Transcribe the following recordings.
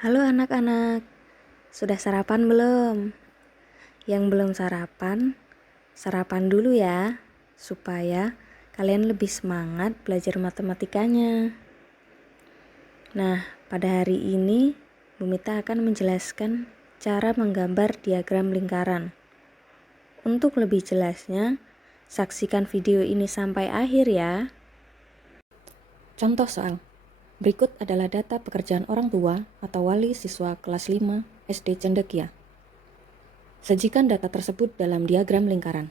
Halo anak-anak, sudah sarapan belum? Yang belum sarapan, sarapan dulu ya, supaya kalian lebih semangat belajar matematikanya. Nah, pada hari ini, Bu Mita akan menjelaskan cara menggambar diagram lingkaran. Untuk lebih jelasnya, saksikan video ini sampai akhir ya. Contoh soal. Berikut adalah data pekerjaan orang tua atau wali siswa kelas 5 SD Cendekia. Sajikan data tersebut dalam diagram lingkaran.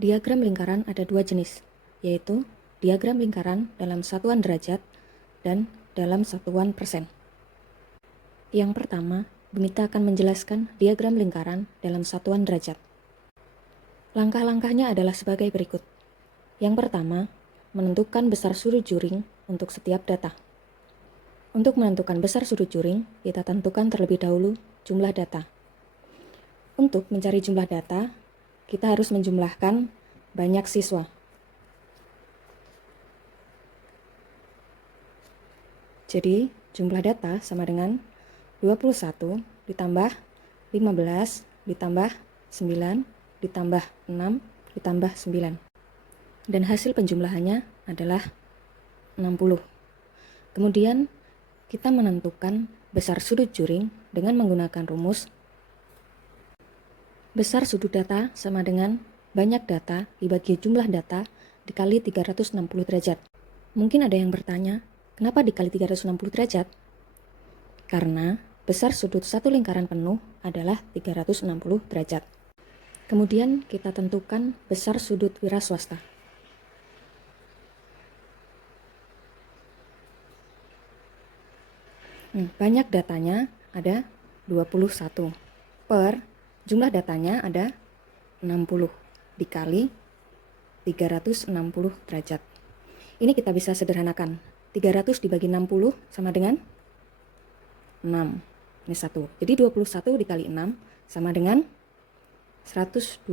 Diagram lingkaran ada dua jenis, yaitu diagram lingkaran dalam satuan derajat dan dalam satuan persen. Yang pertama, Bu Mita akan menjelaskan diagram lingkaran dalam satuan derajat. Langkah-langkahnya adalah sebagai berikut. Yang pertama, menentukan besar sudut juring untuk setiap data. Untuk menentukan besar sudut juring, kita tentukan terlebih dahulu jumlah data. Untuk mencari jumlah data, kita harus menjumlahkan banyak siswa. Jadi, jumlah data sama dengan 21 ditambah 15 ditambah 9 ditambah 6 ditambah 9. Dan hasil penjumlahannya adalah 60. Kemudian, kita menentukan besar sudut juring dengan menggunakan rumus besar sudut data sama dengan banyak data dibagi jumlah data dikali 360 derajat. Mungkin ada yang bertanya, kenapa dikali 360 derajat? Karena besar sudut satu lingkaran penuh adalah 360 derajat. Kemudian kita tentukan besar sudut wira swasta. Banyak datanya ada 21 per jumlah datanya ada 60 dikali 360 derajat. Ini kita bisa sederhanakan. 300 dibagi 60 sama dengan 6. Ini 1. Jadi 21 dikali 6 sama dengan 126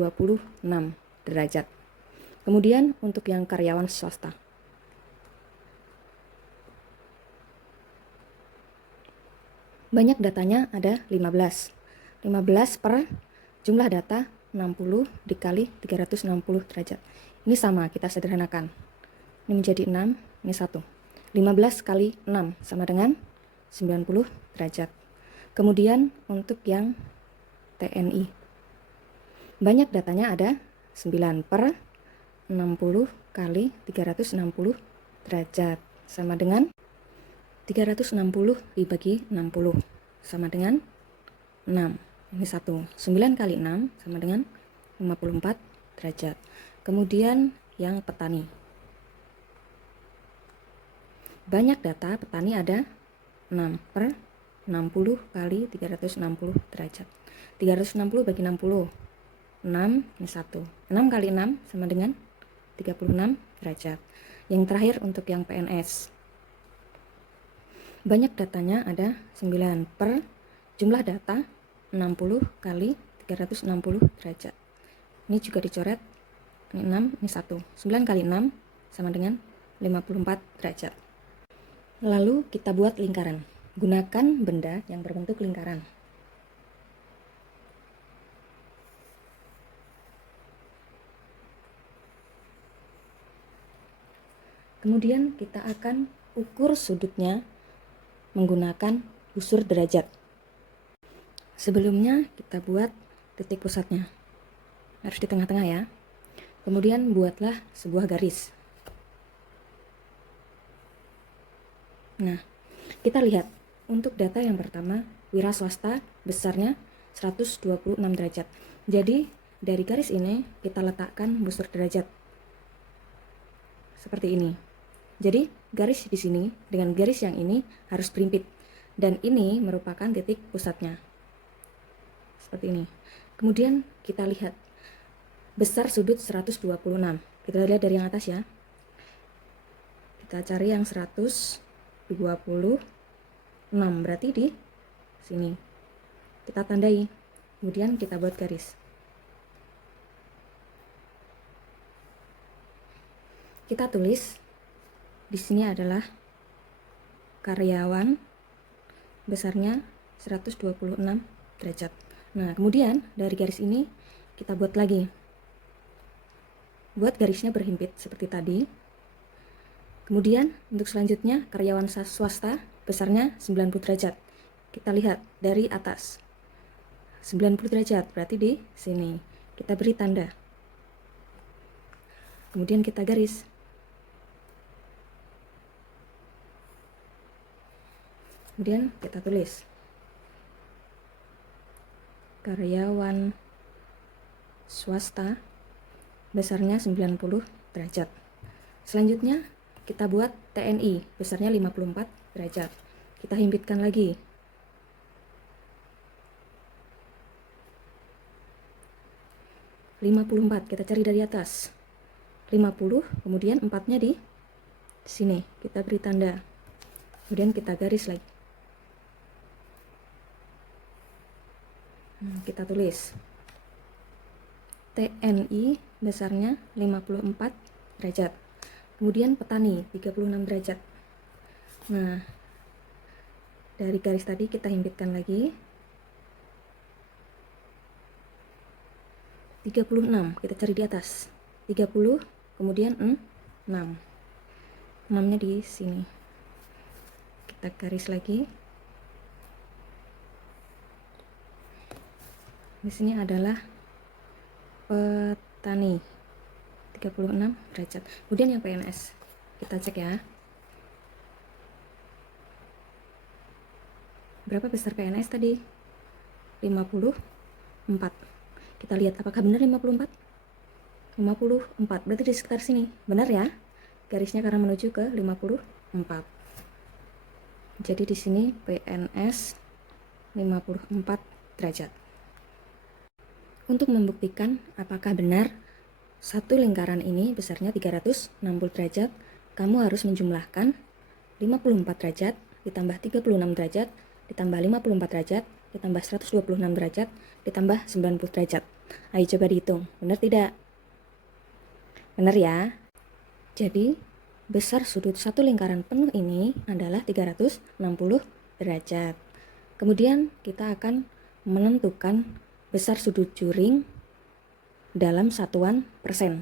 derajat. Kemudian untuk yang karyawan swasta. Banyak datanya ada 15. 15 per jumlah data 60 dikali 360 derajat. Ini sama, kita sederhanakan. Ini menjadi 6, ini 1. 15 kali 6 sama dengan 90 derajat. Kemudian untuk yang TNI. Banyak datanya ada 9 per 60 kali 360 derajat. Sama dengan 360 dibagi 60 sama dengan 6. Ini 1. 9 kali 6 sama dengan 54 derajat. Kemudian yang petani. Banyak data petani ada 6 per 60 kali 360 derajat. 360 bagi 60. 6, ini 1. 6 kali 6 sama dengan 36 derajat. Yang terakhir untuk yang PNS. Banyak datanya ada 9 per jumlah data 60 kali 360 derajat. Ini juga dicoret. Ini 6, ini 1. 9 kali 6 sama dengan 54 derajat. Lalu kita buat lingkaran. Gunakan benda yang berbentuk lingkaran. Kemudian kita akan ukur sudutnya menggunakan busur derajat. Sebelumnya kita buat titik pusatnya. Harus di tengah-tengah ya. Kemudian buatlah sebuah garis. Nah, kita lihat untuk data yang pertama, wira swasta besarnya 126 derajat. Jadi, dari garis ini kita letakkan busur derajat. Seperti ini. Jadi, garis di sini dengan garis yang ini harus berimpit. Dan ini merupakan titik pusatnya. Seperti ini. Kemudian kita lihat besar sudut 126. Kita lihat dari yang atas ya. Kita cari yang 126, berarti di sini. Kita tandai. Kemudian kita buat garis. Kita tulis di sini adalah karyawan besarnya 126 derajat. Nah, kemudian dari garis ini kita buat lagi. Buat garisnya berhimpit seperti tadi. Kemudian untuk selanjutnya karyawan swasta besarnya 90 derajat. Kita lihat dari atas. 90 derajat berarti di sini. Kita beri tanda. Kemudian kita garis. Kemudian kita tulis. Karyawan swasta besarnya 90 derajat. Selanjutnya kita buat TNI besarnya 54 derajat. Kita himpitkan lagi. 54 kita cari dari atas. 50 kemudian 4-nya di sini. Kita beri tanda. Kemudian kita garis lagi. Kita tulis. TNI besarnya 54 derajat. Kemudian petani 36 derajat. Nah, dari garis tadi kita himpitkan lagi. 36 kita cari di atas. 30 kemudian 6. 6-nya di sini. Kita garis lagi. Di sini adalah petani 36 derajat. Kemudian yang PNS kita cek ya. Berapa besar PNS tadi? 54. Kita lihat apakah benar 54? 54 berarti di sekitar sini. Benar ya? Garisnya karena menuju ke 54. Jadi di sini PNS 54 derajat. Untuk membuktikan apakah benar satu lingkaran ini besarnya 360 derajat, kamu harus menjumlahkan 54 derajat ditambah 36 derajat ditambah 54 derajat ditambah 126 derajat ditambah 90 derajat. Ayo coba dihitung, benar tidak? Benar ya? Jadi besar sudut satu lingkaran penuh ini adalah 360 derajat. Kemudian kita akan menentukan besar sudut juring dalam satuan persen.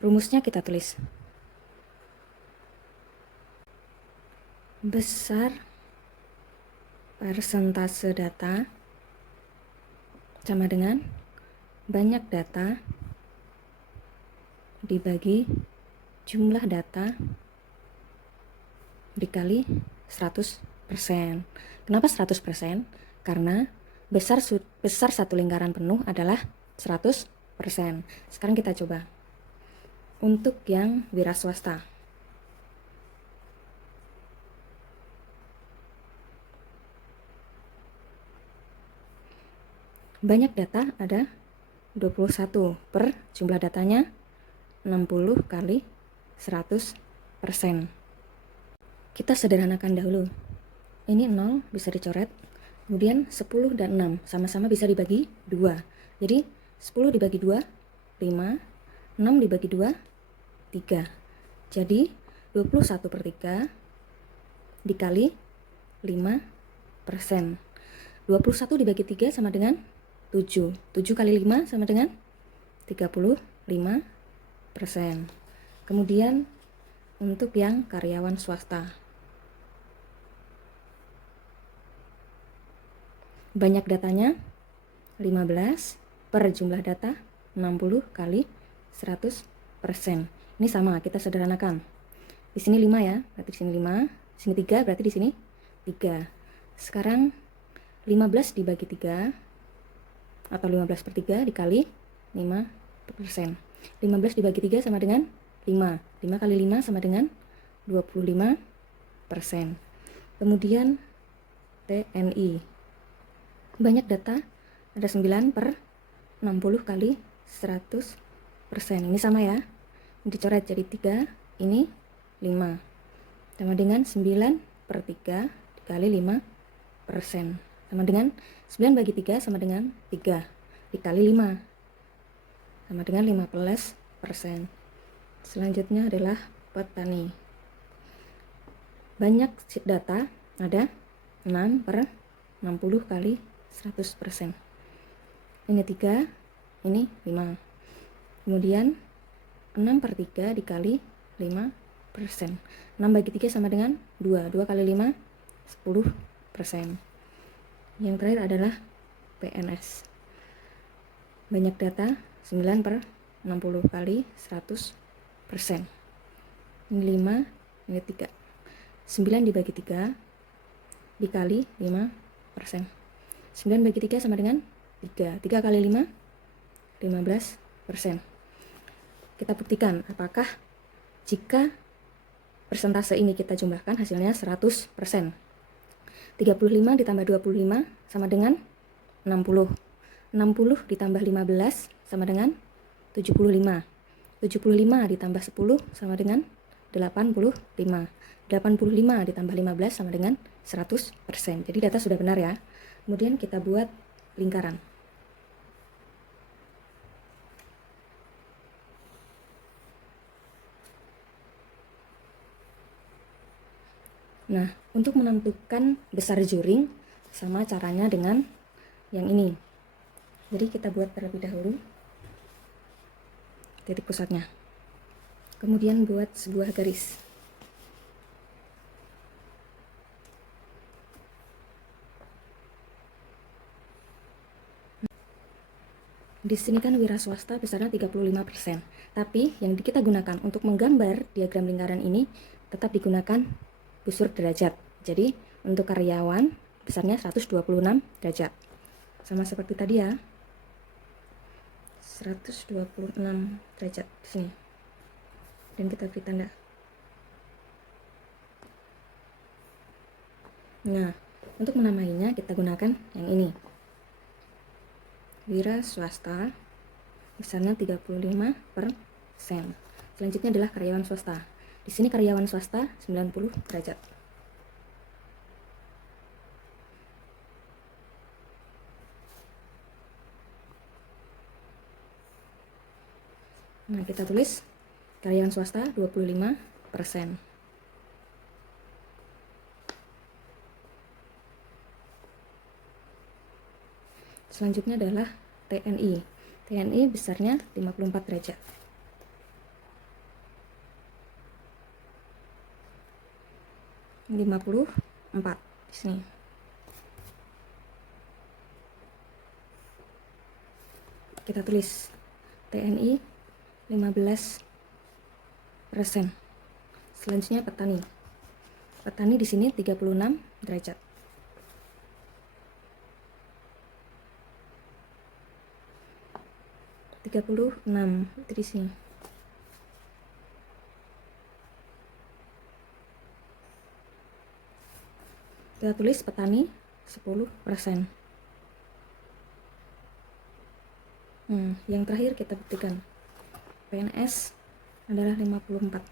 Rumusnya kita tulis. Besar persentase data sama dengan banyak data dibagi jumlah data dikali 100%. Kenapa 100%? Karena besar satu lingkaran penuh adalah 100%. Sekarang kita coba. Untuk yang wira swasta. Banyak data ada 21 per jumlah datanya 60 kali 100%. Kita sederhanakan dahulu. Ini 0 bisa dicoret. Kemudian 10 dan 6 sama-sama bisa dibagi 2. Jadi 10 dibagi 2, 5. 6 dibagi 2, 3. Jadi 21 per 3 dikali 5%. 21 dibagi 3 sama dengan 7. 7 kali 5 sama dengan 35%. Kemudian untuk yang karyawan swasta. Banyak datanya 15 per jumlah data 60 kali 100%. Ini sama, kita sederhanakan. Di sini 5 ya, berarti di sini 5, di sini 3, berarti di sini 3. Sekarang 15 dibagi 3 atau 15 per 3 dikali 5%. 15 dibagi 3 sama dengan 5. 5 kali 5 sama dengan 25%. Kemudian TNI. Banyak data ada 9 per 60 kali 100%. Ini sama ya. Dicoret jadi 3, ini 5. Sama dengan 9 per 3 dikali 5%. Sama dengan 9 bagi 3 sama dengan 3 dikali 5 sama dengan 15%. Selanjutnya adalah petani. Banyak data ada 6 per 60 kali 100%. Ini 3, ini 5. Kemudian 6 per 3 dikali 5%. 6 bagi 3 sama dengan 2. 2 kali 5, 10%. Yang terakhir adalah PNS. Banyak data, 9 per 60 kali 100%. Ini 5, ini 3. 9 dibagi 3 dikali 5%. 9 bagi 3 sama dengan 3. 3 kali 5, 15%. Kita buktikan apakah jika persentase ini kita jumlahkan hasilnya 100%. 35 ditambah 25 sama dengan 60. 60 ditambah 15 sama dengan 75. 75 ditambah 10 sama dengan 85. 85 ditambah 15 sama dengan 100%. Jadi data sudah benar ya. Kemudian kita buat lingkaran. Nah, untuk menentukan besar juring sama caranya dengan yang ini. Jadi kita buat terlebih dahulu titik pusatnya. Kemudian buat sebuah garis. Di sini kan wira swasta besarnya 35%. Tapi yang kita gunakan untuk menggambar diagram lingkaran ini tetap digunakan busur derajat. Jadi untuk karyawan besarnya 126 derajat. Sama seperti tadi ya. 126 derajat di sini. Dan kita beri tanda. Nah, untuk menamainya kita gunakan yang ini. Wira swasta besarnya 35%. Selanjutnya adalah karyawan swasta. Di sini karyawan swasta 90 derajat. Nah, kita tulis karyawan swasta 25%. Selanjutnya adalah TNI. TNI besarnya 54 derajat. Ini 54 di sini. Kita tulis TNI 15%. Selanjutnya petani. Petani di sini 36 derajat. Itu di sini. Kita tulis petani 10%. Yang terakhir kita buktikan. PNS adalah 54.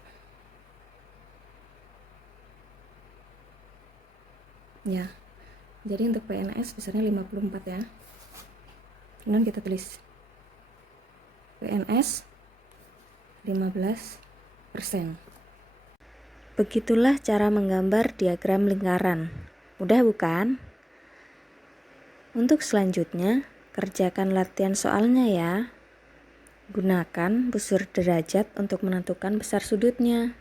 Ya. Jadi untuk PNS besarnya 54 ya. Kemudian kita tulis PNS 15%. Begitulah cara menggambar diagram lingkaran. Mudah bukan? Untuk selanjutnya, kerjakan latihan soalnya ya. Gunakan busur derajat untuk menentukan besar sudutnya.